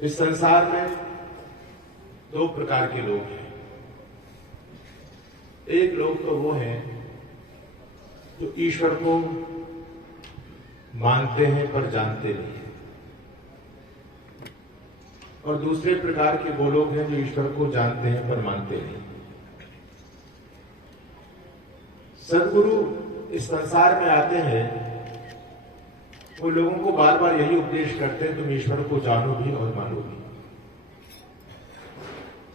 इस संसार में दो प्रकार के लोग हैं। एक लोग तो वो हैं जो ईश्वर को मानते हैं पर जानते नहीं हैं, और दूसरे प्रकार के वो लोग हैं जो ईश्वर को जानते हैं पर मानते नहीं। सदगुरु इस संसार में आते हैं, वो लोगों को बार बार यही उपदेश करते हैं, तुम ईश्वर को जानो भी और मानो भी।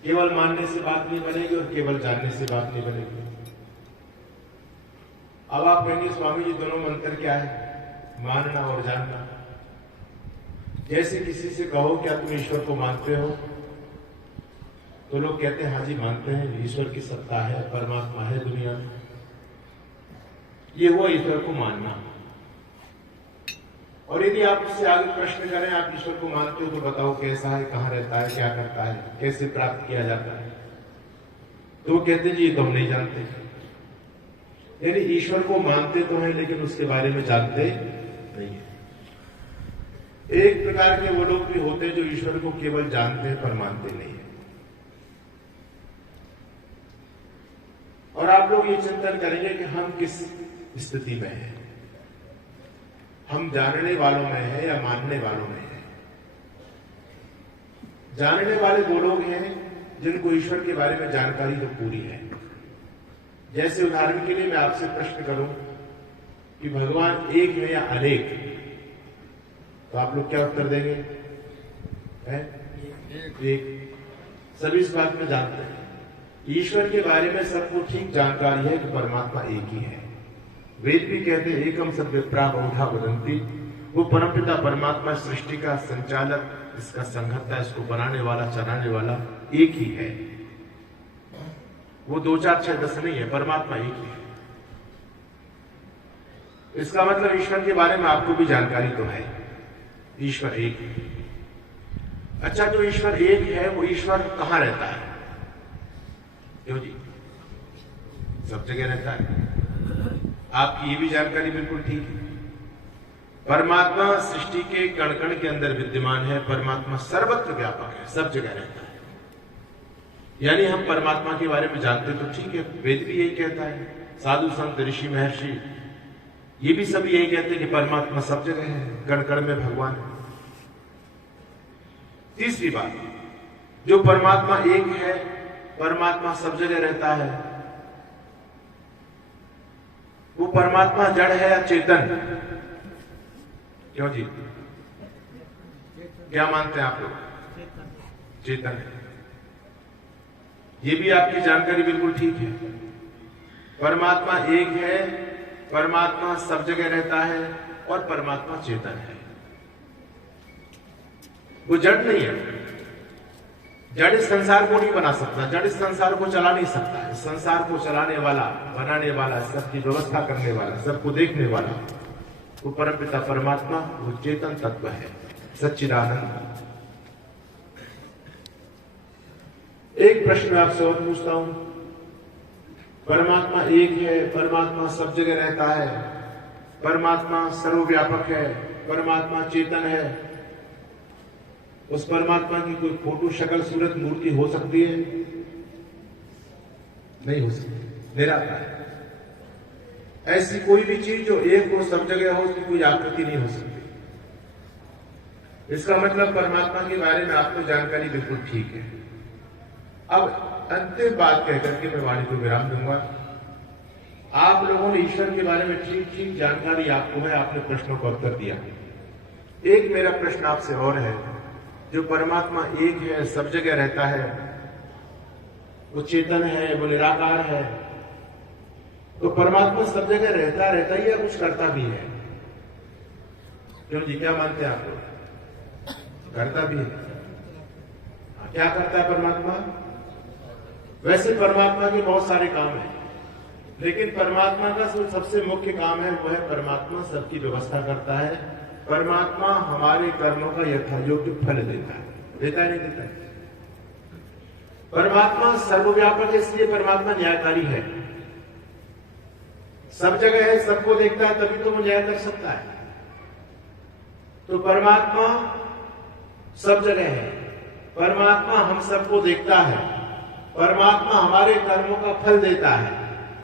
केवल मानने से बात नहीं बनेगी और केवल जानने से बात नहीं बनेगी। अब आप कहेंगे स्वामी जी दोनों मंत्र क्या है, मानना और जानना। जैसे किसी से कहो क्या तुम ईश्वर को मानते हो, तो लोग कहते हैं हाँ जी मानते हैं, ईश्वर की सत्ता है, परमात्मा है दुनिया में। ये हुआ ईश्वर को मानना। और यदि आप उससे आगे प्रश्न करें, आप ईश्वर को मानते हो तो बताओ कैसा है, कहां रहता है, क्या करता है, कैसे प्राप्त किया जाता है, तो वो कहते जी ये तो हम नहीं जानते। यानी ईश्वर को मानते तो हैं लेकिन उसके बारे में जानते नहीं है। एक प्रकार के वो लोग भी होते हैं जो ईश्वर को केवल जानते हैं पर मानते नहीं है। और आप लोग ये चिंतन करेंगे कि हम किस स्थिति में हैं, हम जानने वालों में हैं या मानने वालों में हैं। जानने वाले वो लोग हैं जिनको ईश्वर के बारे में जानकारी तो पूरी है। जैसे उदाहरण के लिए मैं आपसे प्रश्न करूं कि भगवान एक है या अनेक, तो आप लोग क्या उत्तर देंगे? एक। सभी इस बात में जानते हैं। ईश्वर के बारे में सबको ठीक जानकारी है कि परमात्मा एक ही है। वेद भी कहते हैं एकम सब विप्रा बहुधा वदंती, वो परमपिता परमात्मा सृष्टि का संचालक, इसका संघर्ता, इसको बनाने वाला, चलाने वाला एक ही है। वो 2 4 6 10 नहीं है, परमात्मा एक ही है। इसका मतलब ईश्वर के बारे में आपको भी जानकारी तो है, ईश्वर एक है। अच्छा, जो ईश्वर एक है वो ईश्वर कहां रहता है? क्यों जी? सब जगह रहता है। आपकी ये भी जानकारी बिल्कुल ठीक है। परमात्मा सृष्टि के कण कण के अंदर विद्यमान है, परमात्मा सर्वत्र व्यापक है, सब जगह रहता है। यानी हम परमात्मा के बारे में जानते तो ठीक है, वेद भी यही कहता है, साधु संत ऋषि महर्षि ये भी सब यही कहते हैं कि परमात्मा सब जगह है, कण कण में भगवान है। तीसरी बात, जो परमात्मा एक है, परमात्मा सब जगह रहता है, वो परमात्मा जड़ है या चेतन? क्यों जी? क्या मानते हैं आप लोग? चेतन है। ये भी आपकी जानकारी बिल्कुल ठीक है। परमात्मा एक है, परमात्मा सब जगह रहता है और परमात्मा चेतन है। वो जड़ नहीं है। जड़ इस संसार को नहीं बना सकता, जड़ इस संसार को चला नहीं सकता। इस संसार को चलाने वाला, बनाने वाला, सबकी व्यवस्था करने वाला, सबको देखने वाला वो परमपिता परमात्मा, वो चेतन तत्व है, सच्चिदानंद। एक प्रश्न मैं आपसे और पूछता हूं, परमात्मा एक है, परमात्मा सब जगह रहता है, परमात्मा सर्वव्यापक है, परमात्मा चेतन है, उस परमात्मा की कोई फोटो, शक्ल, सूरत, मूर्ति हो सकती है? नहीं हो सकती, निराकार है। ऐसी कोई भी चीज जो एक हो, सब जगह हो, उसकी कोई आकृति नहीं हो सकती। इसका मतलब परमात्मा के बारे में आपको जानकारी बिल्कुल ठीक है। अब अंतिम बात कहकर के मैं वाणी को विराम दूंगा। आप लोगों ने ईश्वर के बारे में ठीक ठीक जानकारी आपको है, आपने प्रश्नों का उत्तर दिया। एक मेरा प्रश्न आपसे और है, जो परमात्मा एक है, सब जगह रहता है, वो चेतन है, वो निराकार है, तो परमात्मा सब जगह रहता ही है, कुछ करता भी है? क्यों जी, क्या मानते हैं आप लोग? करता भी है। क्या करता है परमात्मा? वैसे परमात्मा के बहुत सारे काम हैं, लेकिन परमात्मा का सबसे मुख्य काम है वो है परमात्मा सबकी व्यवस्था करता है। परमात्मा हमारे कर्मों का यथायोग्य फल देता है। देता है नहीं देता है? परमात्मा सर्वव्यापक है, इसलिए परमात्मा न्यायकारी है, सब जगह है, सबको देखता है, तभी तो वो न्याय कर सकता है। तो परमात्मा सब जगह है। परमात्मा हम सबको देखता है, परमात्मा हमारे कर्मों का फल देता है।